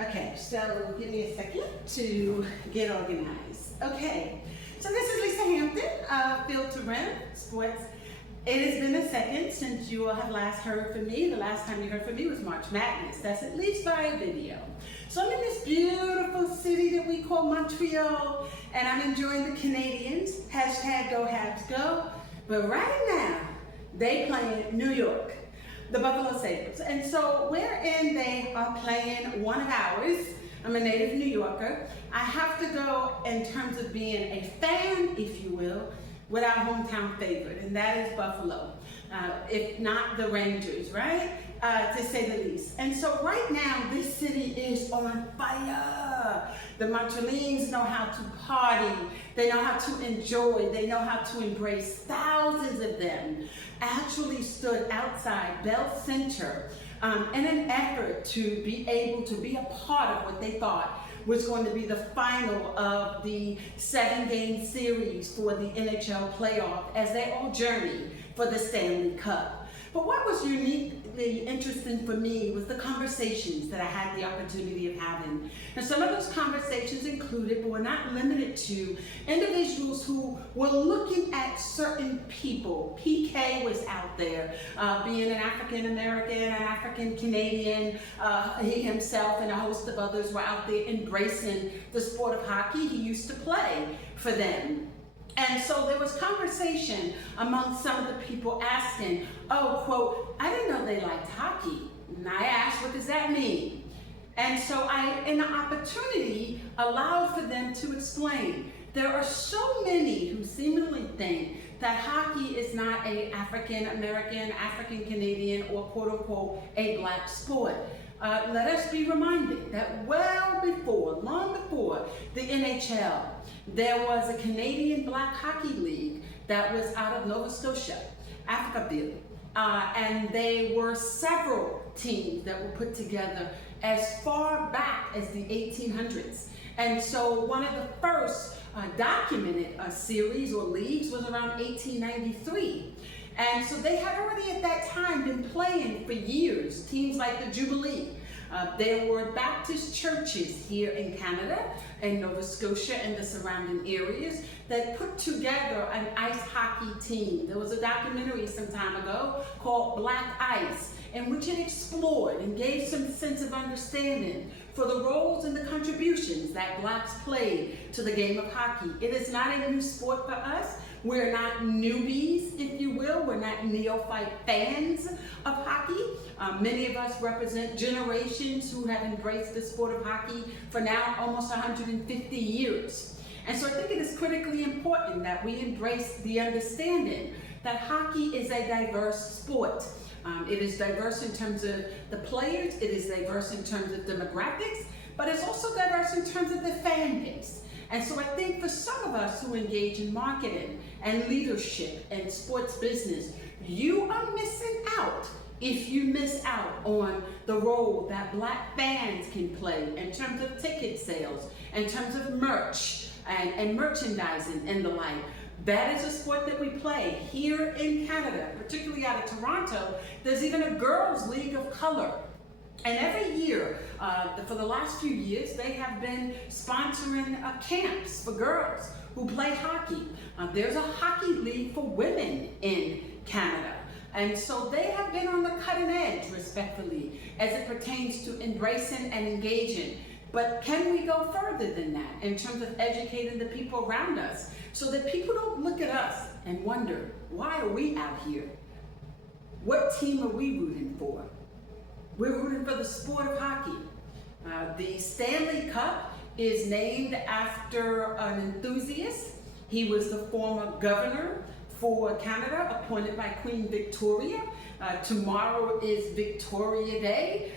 Okay, so give me a second to get organized. Okay, so this is Lisa Hampton, Field to Rim Sports. It has been a second since you all have last heard from me. The last time you heard from me was March Madness. That's at least via video. So I'm in this beautiful city that we call Montreal, and I'm enjoying the Canadiens. Hashtag Go Habs Go. But right now, they play in New York, the Buffalo Sabres. And so wherein they are playing one of ours, I'm a native New Yorker, I have to go in terms of being a fan, if you will, with our hometown favorite, and that is Buffalo, if not the Rangers, right? To say the least. And so right now, this city is on fire. The Montrealans know how to party, they know how to enjoy, they know how to embrace. Thousands of them actually stood outside Bell Center in an effort to be able to be a part of what they thought was going to be the final of the 7-game series for the NHL playoff as they all journey for the Stanley Cup. But what was uniquely interesting for me was the conversations that I had the opportunity of having. And some of those conversations included, but were not limited to, individuals who were looking at certain people. PK was out there, being an African American, an African Canadian. He himself and a host of others were out there embracing the sport of hockey. He used to play for them. And so there was conversation among some of the people asking, oh, quote, I didn't know they liked hockey. And I asked, what does that mean? And so I, in the opportunity, allowed for them to explain. There are so many who seemingly think that hockey is not a African American, African Canadian, or quote unquote, a black sport. Let us be reminded that long before the NHL, there was a Canadian Black Hockey League that was out of Nova Scotia, Africaville. And there were several teams that were put together as far back as the 1800s. And so one of the first documented series or leagues was around 1893. And so they had already at that time been playing for years, teams like the Jubilee. There were Baptist churches here in Canada and Nova Scotia and the surrounding areas that put together an ice hockey team. There was a documentary some time ago called Black Ice, in which it explored and gave some sense of understanding for the roles and the contributions that blacks played to the game of hockey. It is not a new sport for us. We're not newbies, if you will. We're not neophyte fans of hockey. Many of us represent generations who have embraced the sport of hockey for now almost 150 years. And so I think it is critically important that we embrace the understanding that hockey is a diverse sport. It is diverse in terms of the players, it is diverse in terms of demographics, but it's also diverse in terms of the fan base. And so I think for some of us who engage in marketing and leadership and sports business, you are missing out if you miss out on the role that black fans can play in terms of ticket sales, in terms of merch and merchandising and the like. That is a sport that we play here in Canada, particularly out of Toronto. There's even a girls' league of color. And every year, for the last few years, they have been sponsoring camps for girls who play hockey. There's a hockey league for women in Canada. And so they have been on the cutting edge, respectfully, as it pertains to embracing and engaging. But can we go further than that in terms of educating the people around us so that people don't look at us and wonder, why are we out here? What team are we rooting for? We're rooting for the sport of hockey. The Stanley Cup is named after an enthusiast. He was the former governor for Canada, appointed by Queen Victoria. Tomorrow is Victoria Day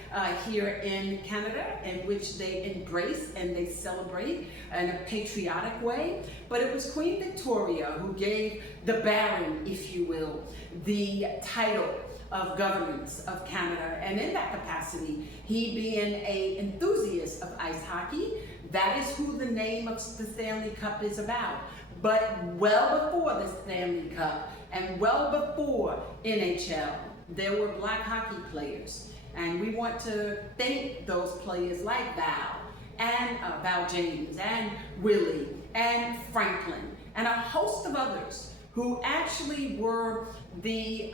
here in Canada, in which they embrace and they celebrate in a patriotic way. But it was Queen Victoria who gave the Baron, if you will, the title of governance of Canada. And in that capacity, he being an enthusiast of ice hockey, that is who the name of the Stanley Cup is about. But well before the Stanley Cup and well before NHL, there were black hockey players. And we want to thank those players like Val James, and Willie, and Franklin, and a host of others who actually were the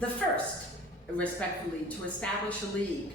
first, respectfully, to establish a league.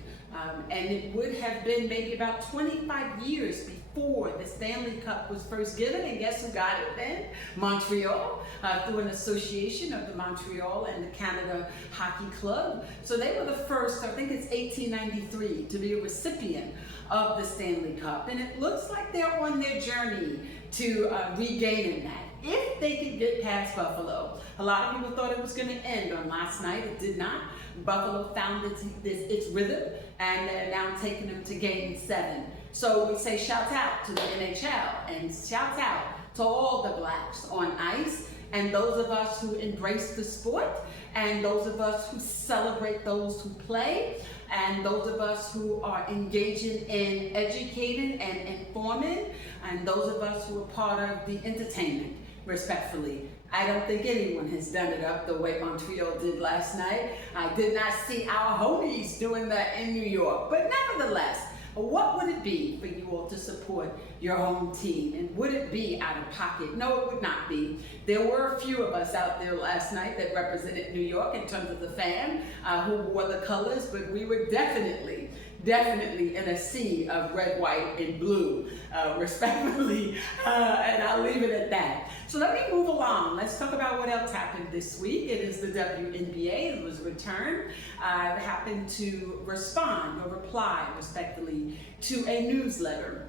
And it would have been maybe about 25 years before the Stanley Cup was first given, and guess who got it then? Montreal, through an association of the Montreal and the Canada Hockey Club. So they were the first, I think it's 1893, to be a recipient of the Stanley Cup. And it looks like they're on their journey to regaining that, if they could get past Buffalo. A lot of people thought it was going to end on last night. It did not. Buffalo found its rhythm, and they're now taking them to Game 7. So we say shout out to the NHL, and shout out to all the Blacks on ice, and those of us who embrace the sport, and those of us who celebrate those who play, and those of us who are engaging in educating and informing, and those of us who are part of the entertainment, respectfully. I don't think anyone has done it up the way Montreal did last night. I did not see our homies doing that in New York. But nevertheless, what would it be for you all to support your home team? And would it be out of pocket? No, it would not be. There were a few of us out there last night that represented New York in terms of the fan who wore the colors, but we were definitely in a sea of red, white, and blue, respectively, and I'll leave it at that. So let me move along. Let's talk about what else happened this week. It is the WNBA. It was returned. I happened to respond or reply, respectively, to a newsletter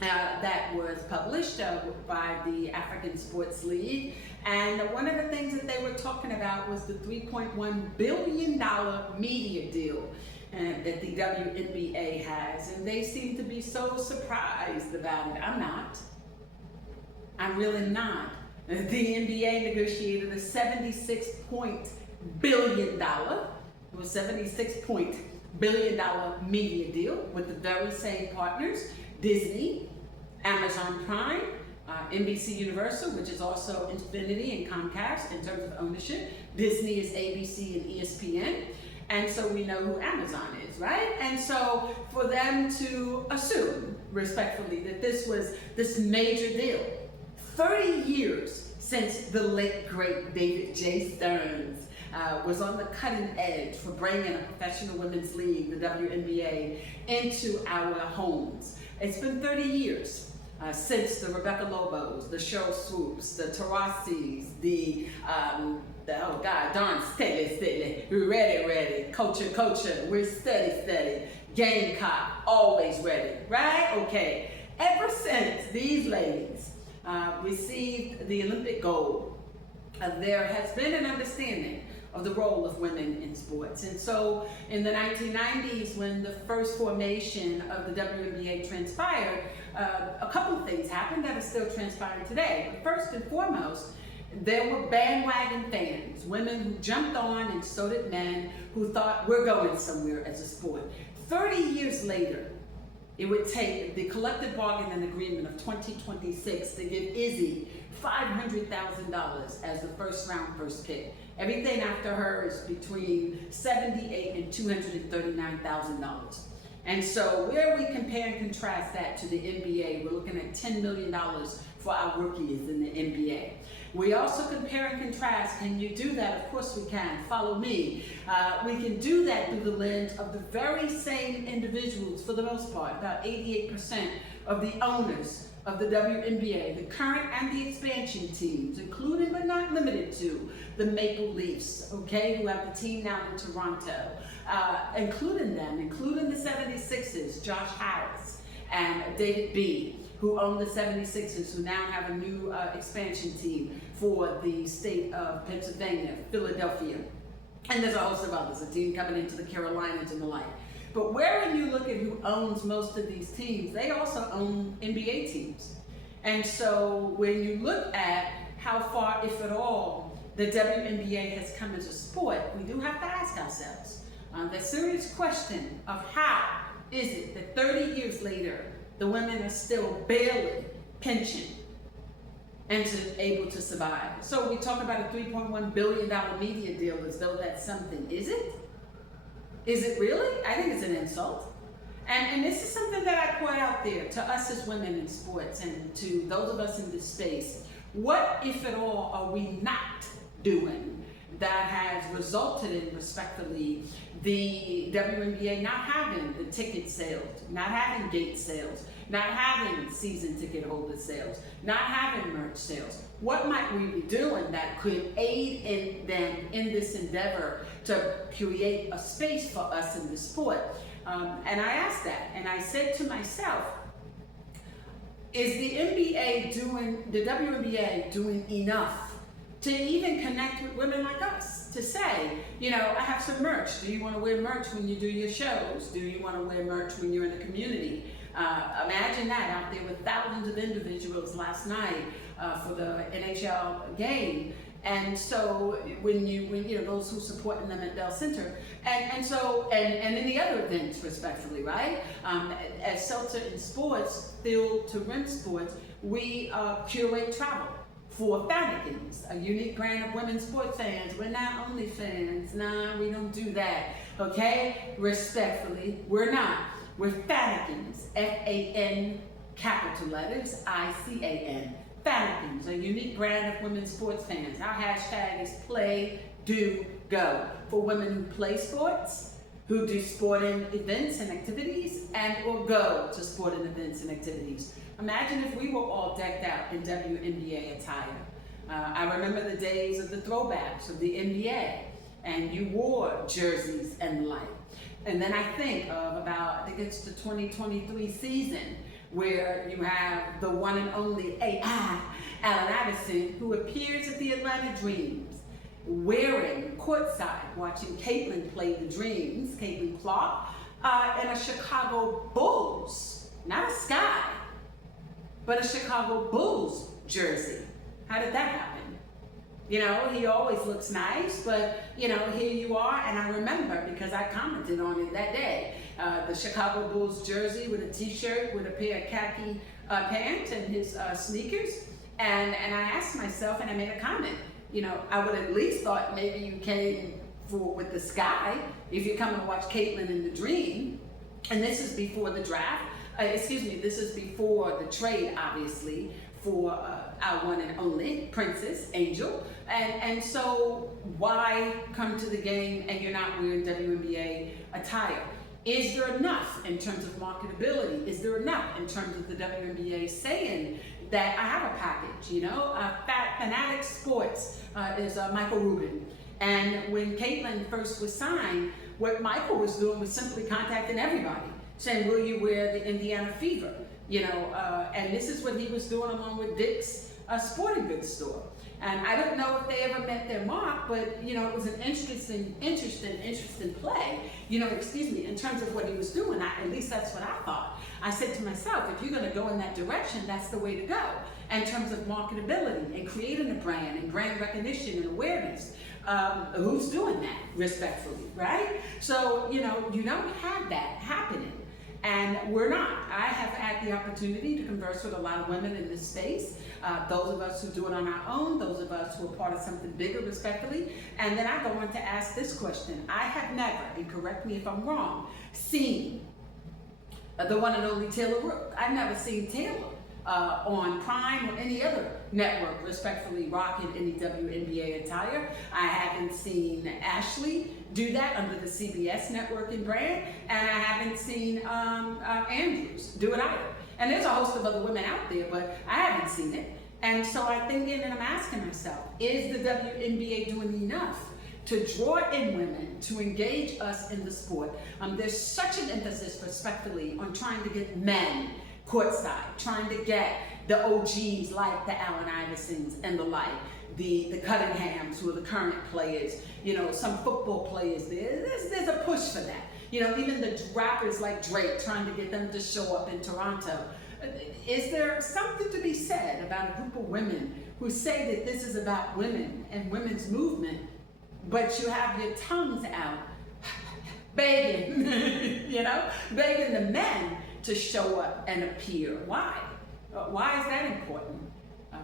that was published by the African Sports League. And one of the things that they were talking about was the $3.1 billion media deal that the WNBA has, and they seem to be so surprised about it. I'm not. I'm really not. The NBA negotiated a $76 billion media deal with the very same partners: Disney, Amazon Prime, NBC Universal, which is also Infinity and Comcast in terms of ownership. Disney is ABC and ESPN. And so we know who Amazon is, right? And so for them to assume, respectfully, that this was this major deal, 30 years since the late, great David J. Stearns was on the cutting edge for bringing a professional women's league, the WNBA, into our homes. It's been 30 years since the Rebecca Lobos, the Cheryl Swoops, the Tarasis, oh God, darn, steady, ready, culture, we're steady, Gamecock, always ready, right? Okay, ever since these ladies received the Olympic gold, there has been an understanding of the role of women in sports. And so in the 1990s, when the first formation of the WNBA transpired, a couple of things happened that are still transpiring today. But first and foremost, there were bandwagon fans, women who jumped on, and so did men, who thought we're going somewhere as a sport. 30 years later, it would take the collective bargaining agreement of 2026 to give Izzy $500,000 as the first pick. Everything after her is between $78,000 and $239,000. And so where we compare and contrast that to the NBA, we're looking at $10 million for our rookies in the NBA. We also compare and contrast. Can you do that? Of course we can. Follow me. We can do that through the lens of the very same individuals, for the most part, about 88% of the owners of the WNBA, the current and the expansion teams, including but not limited to the Maple Leafs, okay, who have the team now in Toronto, including the 76ers, Josh Harris and David B., who own the 76ers, who now have a new expansion team for the state of Pennsylvania, Philadelphia. And there's a host of others, a team coming into the Carolinas and the like. But wherever you look at who owns most of these teams, they also own NBA teams. And so when you look at how far, if at all, the WNBA has come as a sport, we do have to ask ourselves the serious question of how is it that 30 years later, the women are still barely pinching and able to survive. So we talk about a $3.1 billion media deal as though that's something. Is it? Is it really? I think it's an insult. And this is something that I put out there to us as women in sports and to those of us in this space. What, if at all, are we not doing that has resulted in, respectfully, the WNBA not having the ticket sales, not having gate sales, not having season ticket holder sales, not having merch sales? What might we be doing that could aid in them in this endeavor to create a space for us in the sport? And I asked that, and I said to myself, is the WNBA doing enough to even connect with women like us? To say, you know, I have some merch. Do you want to wear merch when you do your shows? Do you want to wear merch when you're in the community? Imagine that out there with thousands of individuals last night for the NHL game. And so when you know, those who supporting them at Bell Center, and in the other events, respectfully, right? As Seltzer in Sports, Field to Rim Sports, we curate travel for Fanatics, a unique brand of women's sports fans. We're not only fans. Nah, we don't do that. Okay? Respectfully, we're not. We're Fanatics. F-A-N, capital letters, I-C-A-N. Fanatics, a unique brand of women's sports fans. Our hashtag is play, do, go. For women who play sports, who do sporting events and activities, and or go to sporting events and activities. Imagine if we were all decked out in WNBA attire. I remember the days of the throwbacks of the NBA, and you wore jerseys and the like. And then I think of about, I think it's the 2023 season, where you have the one and only Allen Iverson, who appears at the Atlanta Dreams, wearing courtside, watching Caitlin play the Dreams, Caitlin Clark, in a Chicago Bulls, not a Sky, but a Chicago Bulls jersey. How did that happen? You know, he always looks nice, but, you know, here you are, and I remember, because I commented on it that day, the Chicago Bulls jersey with a t-shirt with a pair of khaki pants and his sneakers, and I asked myself, and I made a comment, you know, I would at least thought maybe you came with the Sky, if you're coming to watch Caitlin in the Dream, and this is before the draft, this is before the trade, obviously, for our one and only Princess Angel. And so why come to the game and you're not wearing WNBA attire? Is there enough in terms of marketability? Is there enough in terms of the WNBA saying that I have a package, you know? Fanatic Sports is Michael Rubin. And when Caitlin first was signed, what Michael was doing was simply contacting everybody, saying, will you wear the Indiana Fever? You know, and this is what he was doing along with Dick's Sporting Goods store. And I don't know if they ever met their mark, but, you know, it was an interesting play, you know, in terms of what he was doing. At least that's what I thought. I said to myself, if you're going to go in that direction, that's the way to go. In terms of marketability and creating a brand and brand recognition and awareness, who's doing that, respectfully, right? So, you know, you don't have that happening. And we're not. I have had the opportunity to converse with a lot of women in this space, those of us who do it on our own, those of us who are part of something bigger, respectfully. And then I go on to ask this question. I have never, and correct me if I'm wrong, seen the one and only Taylor Rook. I've never seen Taylor on Prime or any other network, respectfully, rocking any WNBA attire. I haven't seen Ashley do that under the CBS network and brand, and I haven't seen Andrews do it either. And there's a host of other women out there, but I haven't seen it. And so I'm thinking and I'm asking myself, is the WNBA doing enough to draw in women, to engage us in the sport? There's such an emphasis, respectfully, on trying to get men courtside, trying to get the OGs like the Allen Iversons and the like, the Cunninghams, who are the current players, you know, some football players there's a push for that. You know, even the rappers like Drake, trying to get them to show up in Toronto. Is there something to be said about a group of women who say that this is about women and women's movement, but you have your tongues out begging, you know, begging the men to show up and appear? Why? Why is that important?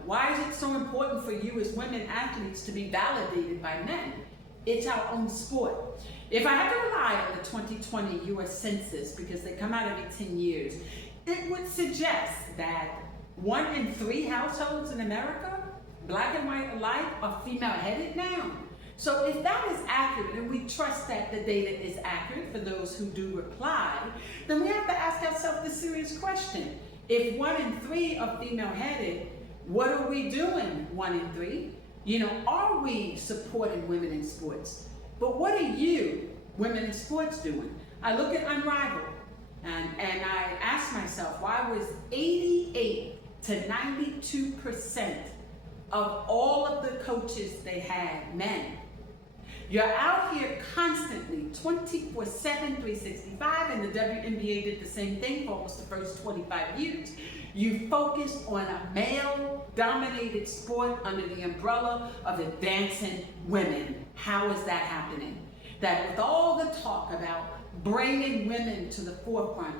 Why is it so important for you as women athletes to be validated by men? It's our own sport. If I had to rely on the 2020 US Census, because they come out every 10 years, it would suggest that 1 in 3 households in America, black and white alike, are female-headed now. So if that is accurate, and we trust that the data is accurate for those who do reply, then we have to ask ourselves the serious question. If 1 in 3 are female-headed, what are we doing, 1 in 3? You know, are we supporting women in sports? But what are you, women in sports, doing? I look at Unrivaled, and I ask myself, why was 88 to 92% of all of the coaches they had men? You're out here constantly, 24/7, 365, and the WNBA did the same thing for almost the first 25 years. You focused on a male-dominated sport under the umbrella of advancing women. How is that happening? That with all the talk about bringing women to the forefront,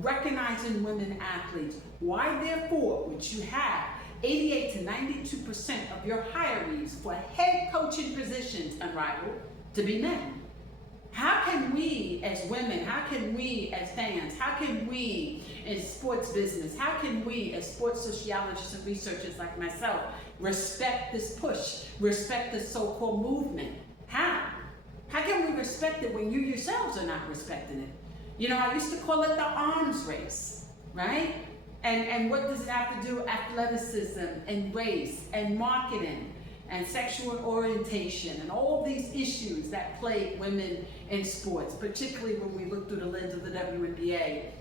recognizing women athletes, why therefore would you have 88 to 92% of your hirees for head coaching positions, Unrivaled, to be men? How can we as women, how can we as fans, how can we in sports business, how can we as sports sociologists and researchers like myself respect this push, respect this so-called movement? How? How can we respect it when you yourselves are not respecting it? You know, I used to call it the arms race, right? And what does it have to do with athleticism and race and marketing and sexual orientation and all these issues that plague women in sports, particularly when we look through the lens of the WNBA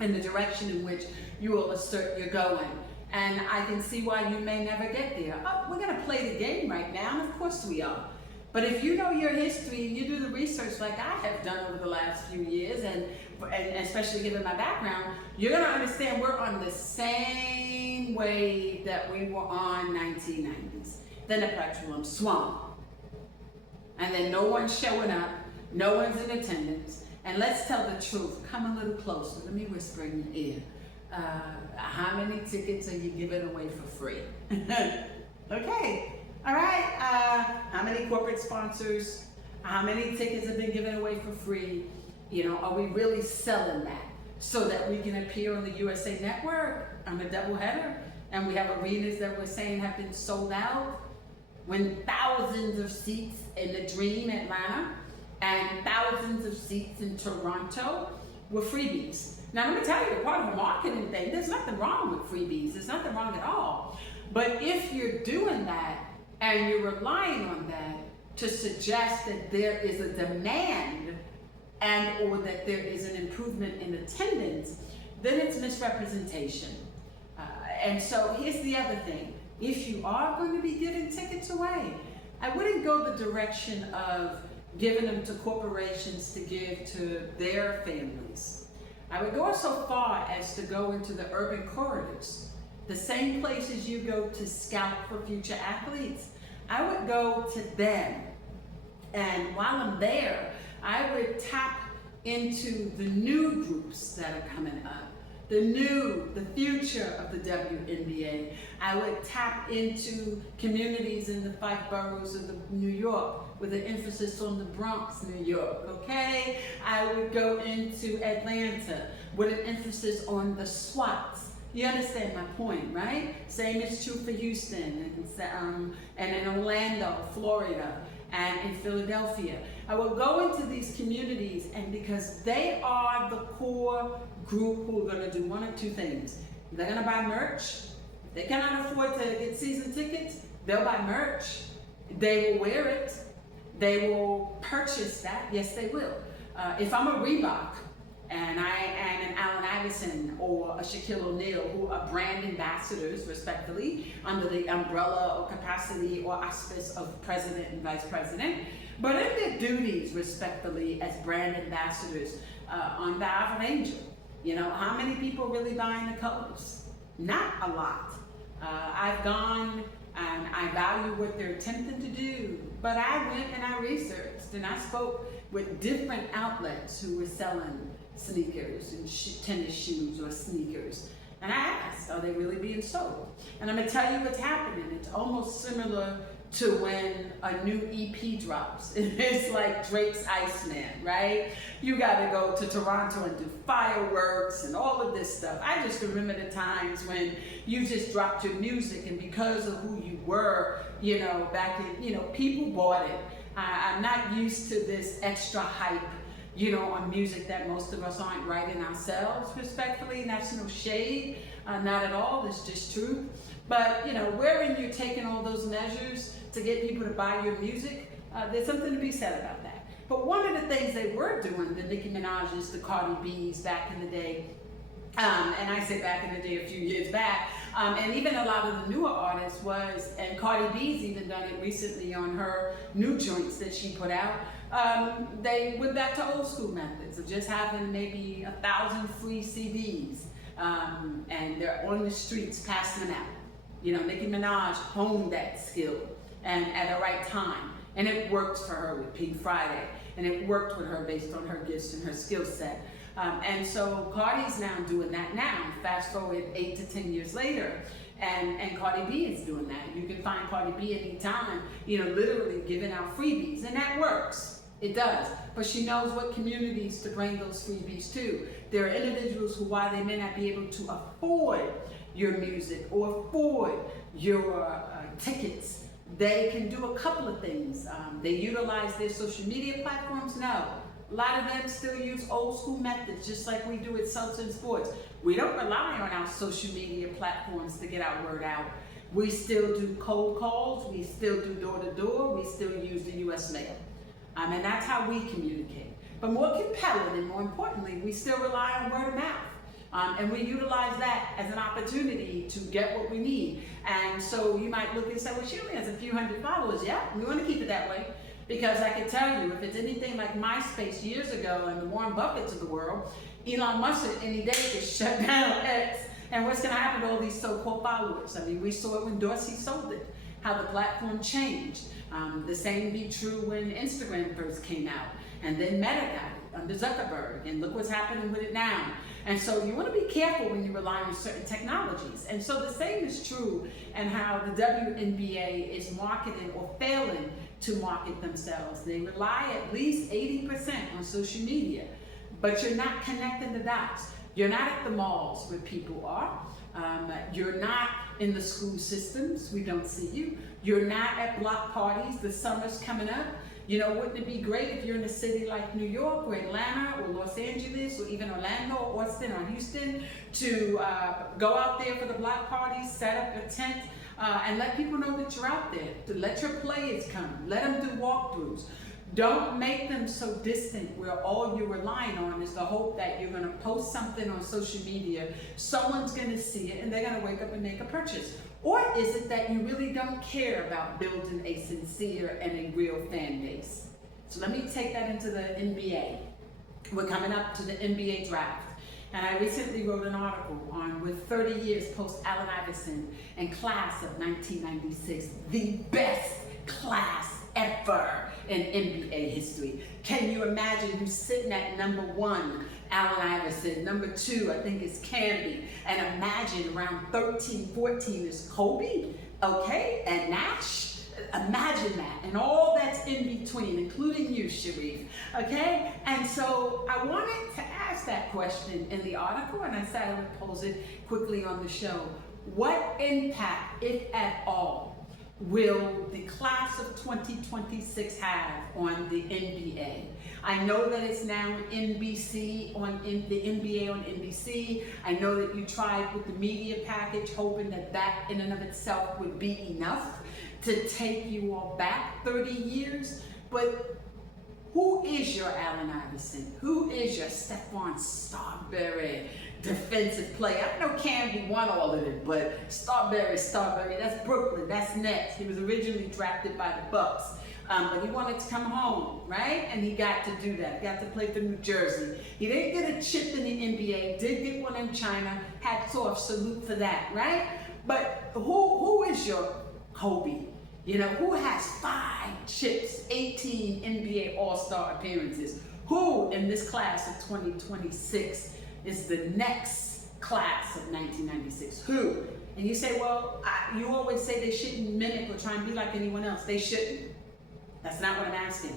and the direction in which you will assert you're going. And I can see why you may never get there. Oh, we're gonna play the game right now, and of course we are. But if you know your history, you do the research like I have done over the last few years, and especially given my background, you're gonna understand we're on the same wave that we were on 1990s. Then the pendulum swung. And then no one's showing up, no one's in attendance, and let's tell the truth. Come a little closer, let me whisper in your ear. How many tickets are you giving away for free? Okay. All right, how many corporate sponsors, how many tickets have been given away for free? You know, are we really selling that so that we can appear on the USA Network on a doubleheader? And we have arenas that we're saying have been sold out, when thousands of seats in the Dream Atlanta and thousands of seats in Toronto were freebies. Now, I'm gonna tell you, part of the marketing thing, there's nothing wrong with freebies. There's nothing wrong at all. But if you're doing that, and you're relying on that to suggest that there is a demand and or that there is an improvement in attendance, then it's misrepresentation. And so here's the other thing. If you are going to be giving tickets away, I wouldn't go the direction of giving them to corporations to give to their families. I would go so far as to go into the urban corridors, the same places you go to scout for future athletes. I would go to them, and while I'm there, I would tap into the new groups that are coming up, the future of the WNBA. I would tap into communities in the 5 boroughs of New York with an emphasis on the Bronx, New York, okay? I would go into Atlanta with an emphasis on the SWATs. You understand my point, right? Same is true for Houston and in Orlando, Florida, and in Philadelphia. I will go into these communities, and because they are the core group who are gonna do one of two things. They're gonna buy merch. If they cannot afford to get season tickets, they'll buy merch. They will wear it. They will purchase that. Yes, they will. If I'm a Reebok, and I am an Allen Iverson or a Shaquille O'Neal, who are brand ambassadors, respectfully, under the umbrella or capacity or auspice of president and vice president, but in their duties, respectfully, as brand ambassadors on behalf of Angel. You know, how many people really buying the colors? Not a lot. I've gone and I value what they're attempting to do, but I went and I researched and I spoke with different outlets who were selling sneakers and tennis shoes or sneakers. And I asked, are they really being sold? And I'm gonna tell you what's happening. It's almost similar to when a new EP drops. It's like Drake's Iceman, right? You gotta go to Toronto and do fireworks and all of this stuff. I just remember the times when you just dropped your music, and because of who you were, you know, back in, you know, people bought it. I'm not used to this extra hype, you know, on music that most of us aren't writing ourselves, respectfully, and that's no shade, not at all, it's just truth. But, you know, wherein you're taking all those measures to get people to buy your music, there's something to be said about that. But one of the things they were doing, the Nicki Minaj's, the Cardi B's back in the day, and I say back in the day a few years back, and even a lot of the newer artists was, and Cardi B's even done it recently on her new joints that she put out, they went back to old school methods of just having maybe 1,000 free CDs, and they're on the streets passing them out. You know, Nicki Minaj honed that skill and at the right time, and it worked for her with Pink Friday, and it worked with her based on her gifts and her skill set. And so Cardi's now doing that now. Fast forward 8 to 10 years later, and Cardi B is doing that. You can find Cardi B anytime, you know, literally giving out freebies, and that works. It does. But she knows what communities to bring those freebies to. There are individuals who, while they may not be able to afford your music or afford your tickets, they can do a couple of things. They utilize their social media platforms. No, a lot of them still use old school methods, just like we do at Seltzer and Sports. We don't rely on our social media platforms to get our word out. We still do cold calls, we still do door to door, we still use the US mail. And that's how we communicate. But more compelling and more importantly, we still rely on word of mouth. And we utilize that as an opportunity to get what we need. And so you might look and say, well, she only has a few hundred followers. Yeah, we want to keep it that way. Because I can tell you, if it's anything like MySpace years ago and the Warren Buffetts of the world, Elon Musk any day could shut down X. And what's going to happen to all these so-called followers? I mean, we saw it when Dorsey sold it, how the platform changed. The same be true when Instagram first came out. And then Meta got it under Zuckerberg. And look what's happening with it now. And so you want to be careful when you rely on certain technologies. And so the same is true in how the WNBA is marketing or failing to market themselves. They rely at least 80% on social media, but you're not connecting the dots. You're not at the malls where people are. You're not in the school systems. We don't see you. You're not at block parties. The summer's coming up. You know, wouldn't it be great if you're in a city like New York or Atlanta or Los Angeles or even Orlando or Austin or Houston to go out there for the block parties, set up a tent, and let people know that you're out there. To let your players come. Let them do walkthroughs. Don't make them so distant where all you're relying on is the hope that you're going to post something on social media, someone's going to see it, and they're going to wake up and make a purchase. Or is it that you really don't care about building a sincere and a real fan base? So let me take that into the NBA. We're coming up to the NBA draft. And I recently wrote an article on, with 30 years post Allen Iverson and class of 1996, the best class ever in NBA history. Can you imagine who's sitting at number 1? Allen Iverson. Number 2, I think, is Camby. And imagine around 13, 14 is Kobe, okay, and Nash. Imagine that, and all that's in between, including you, Sharif, okay? And so I wanted to ask that question in the article, and I said I would pose it quickly on the show. What impact, if at all, will the class of 2026 have on the NBA? I know that it's now NBC on the NBA on NBC. I know that you tried with the media package, hoping that that in and of itself would be enough to take you all back 30 years. But who is your Allen Iverson? Who is your Stephon Starbury defensive player? I know Camby won all of it, but Starbury, that's Brooklyn, that's Nets. He was originally drafted by the Bucks. But he wanted to come home, right? And he got to do that. He got to play for New Jersey. He didn't get a chip in the NBA, did get one in China. Hats off, salute for that, right? But who is your Kobe? You know, who has 5 chips, 18 NBA All-Star appearances? Who in this class of 2026 is the next class of 1996? Who? And you say, well, you always say they shouldn't mimic or try and be like anyone else. They shouldn't. That's not what I'm asking.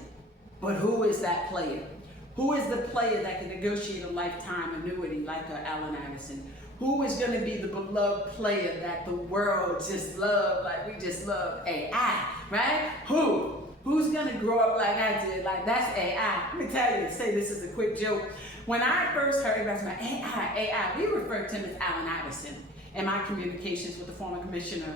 But who is that player? Who is the player that can negotiate a lifetime annuity like Allen Iverson? Who is going to be the beloved player that the world just loves, like we just love AI, right? Who? Who's going to grow up like I did? Like, that's AI. Let me tell you, say this is a quick joke. When I first heard about AI, we referred to him as Allen Iverson in my communications with the former commissioner,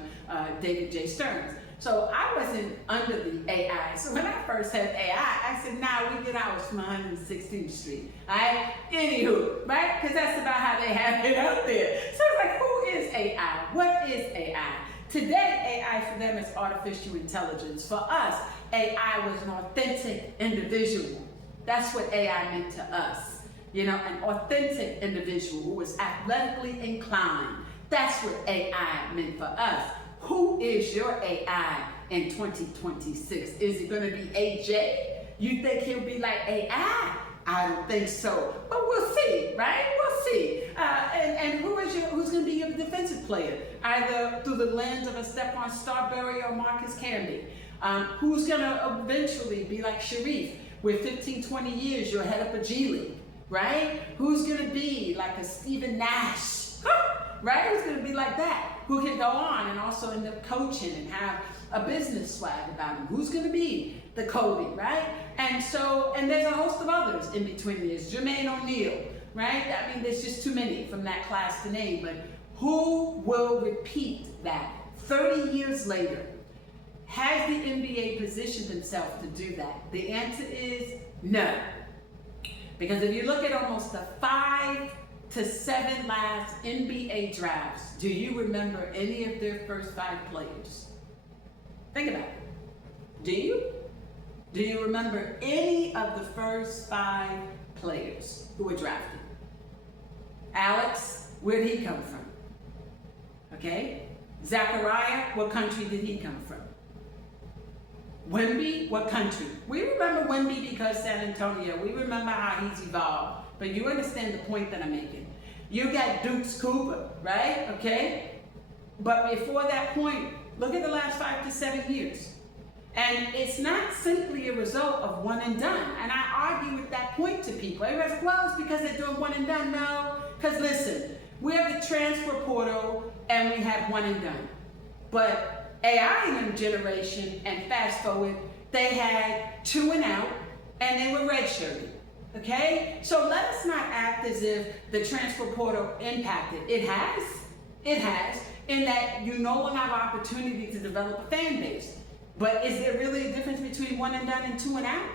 David J. Stearns. So I wasn't under the AI. So when I first had AI, I said, nah, we get ours from 116th Street. All right? Anywho, right? Because that's about how they have it out there. So it's like, who is AI? What is AI? Today, AI for them is artificial intelligence. For us, AI was an authentic individual. That's what AI meant to us. You know, an authentic individual who was athletically inclined. That's what AI meant for us. Who is your AI in 2026? Is it going to be AJ? You think he'll be like AI? I don't think so, but we'll see, right? We'll see. And who's going to be your defensive player? Either through the lens of a Stephon Marbury or Marcus Camby. Who's going to eventually be like Sharif? With 15, 20 years, you're head up a G League, right? Who's going to be like a Stephen Nash? Right? Who's going to be like that? Who can go on and also end up coaching and have a business swag about him? Who's going to be the Kobe, right? And there's a host of others in between this. Jermaine O'Neal, right? I mean, there's just too many from that class to name, but who will repeat that 30 years later? Has the NBA positioned themselves to do that? The answer is no. Because if you look at almost the 5 to 7 last NBA drafts, do you remember any of their first 5 players? Think about it. Do you? Do you remember any of the first 5 players who were drafted? Alex, where did he come from? Okay. Zachariah, what country did he come from? Wemby, what country? We remember Wemby because San Antonio. We remember how he's evolved. But you understand the point that I'm making. You got Duke's Cooper, right? Okay? But before that point, look at the last 5 to 7 years. And it's not simply a result of one and done. And I argue with that point to people. Everybody's like, well, it's because they're doing one and done. No, because listen, we have the transfer portal and we have one and done. But AI in their generation, and fast forward, they had 2 and out and they were redshirted. Okay? So let us not act as if the transfer portal impacted. It has. It has. In that you no longer have opportunity to develop a fan base. But is there really a difference between one and done and 2 and out?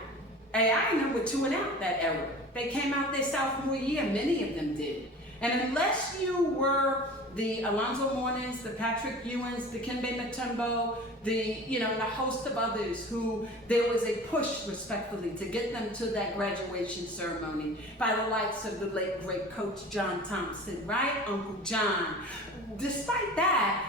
AI in them were 2 and out that era. They came out their sophomore year, many of them did. And unless you were the Alonzo Mournings, the Patrick Ewings, the Kembe Mutombo, the host of others who there was a push, respectfully, to get them to that graduation ceremony by the likes of the late, great coach John Thompson, right? Uncle John. Despite that,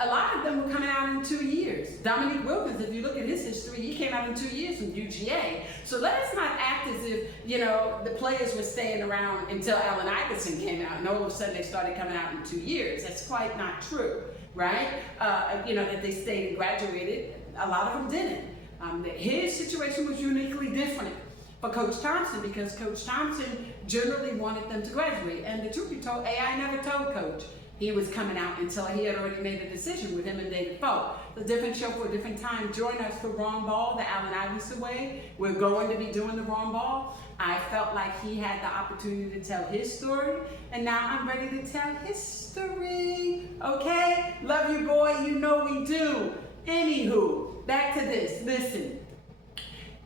a lot of them were coming out in 2 years. Dominique Wilkins, if you look at his history, he came out in 2 years from UGA. So let us not act as if, the players were staying around until Allen Iverson came out, and all of a sudden they started coming out in 2 years. That's quite not true, right? That they stayed and graduated. A lot of them didn't. His situation was uniquely different for Coach Thompson because Coach Thompson generally wanted them to graduate. And the truth be told, AI never told Coach he was coming out until he had already made a decision with him and David Foe. It's a different show for a different time. Join us for Wrong Ball, the Allen Iverson way. We're going to be doing the Wrong Ball. I felt like he had the opportunity to tell his story, and now I'm ready to tell history. Okay? Love you, boy. You know we do. Anywho, back to this. Listen.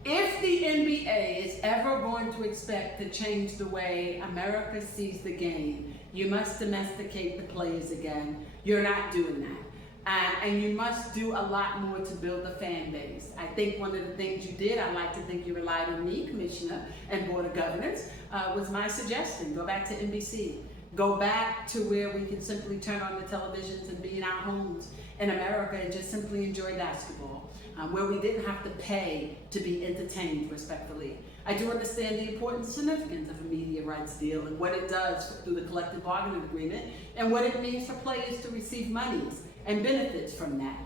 If the NBA is ever going to expect to change the way America sees the game, you must domesticate the players again. You're not doing that. And you must do a lot more to build a fan base. I think one of the things you did, I like to think you relied on me, Commissioner and Board of Governors, was my suggestion. Go back to NBC. go back to where we can simply turn on the televisions and be in our homes in America and just simply enjoy basketball, where we didn't have to pay to be entertained, respectfully. I do understand the importance and significance of a media rights deal and what it does through the collective bargaining agreement and what it means for players to receive monies and benefits from that.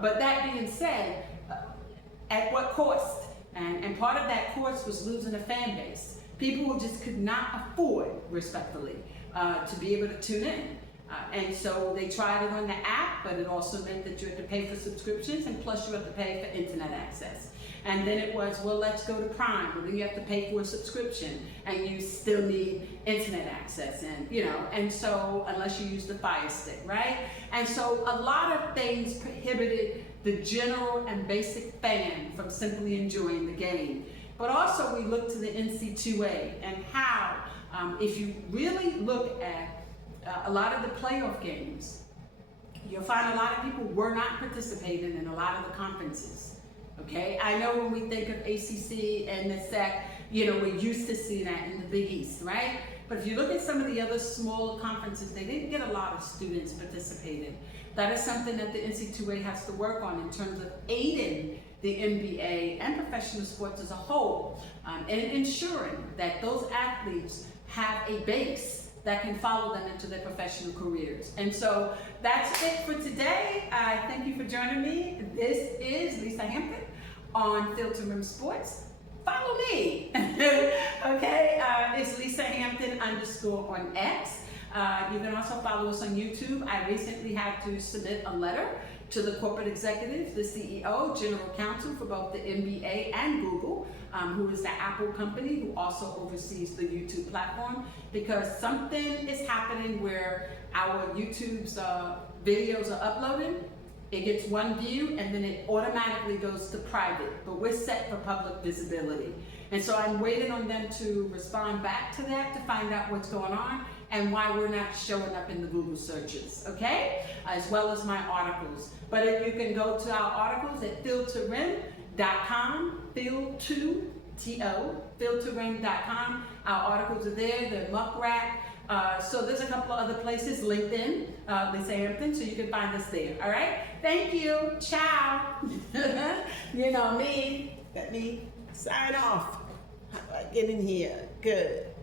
But that being said, at what cost? And part of that cost was losing a fan base. People who just could not afford, respectfully, to be able to tune in. And so they tried it on the app, but it also meant that you had to pay for subscriptions, and plus you had to pay for internet access. And then it was, well, let's go to Prime, but then you have to pay for a subscription, and you still need internet access, and so unless you use the Fire Stick, right? And so a lot of things prohibited the general and basic fan from simply enjoying the game. But also we look to the NC2A and how, if you really look at a lot of the playoff games, you'll find a lot of people were not participating in a lot of the conferences. Okay, I know when we think of ACC and the SEC, we're used to seeing that in the Big East, right? But if you look at some of the other smaller conferences, they didn't get a lot of students participating. That is something that the NC2A has to work on in terms of aiding the NBA and professional sports as a whole, and ensuring that those athletes have a base that can follow them into their professional careers. And so that's it for today. I thank you for joining me. This is Lisa Hampton on Field to Rim Sports. Follow me, okay? It's Lisa Hampton _ on X. You can also follow us on YouTube. I recently had to submit a letter to the corporate executives, the CEO, general counsel for both the NBA and Google, who is the Apple company, who also oversees the YouTube platform, because something is happening where our YouTube's videos are uploaded, it gets one view, and then it automatically goes to private, but we're set for public visibility. And so I'm waiting on them to respond back to that to find out what's going on and why we're not showing up in the Google searches, okay? As well as my articles. But if you can go to our articles at fieldtorim.com, fieldtorim.com. Our articles are there, they're muck rack. So there's a couple of other places, LinkedIn, Lisa Hampton, so you can find us there, all right? Thank you, ciao. You know me, let me sign off. How do I get in here? Good.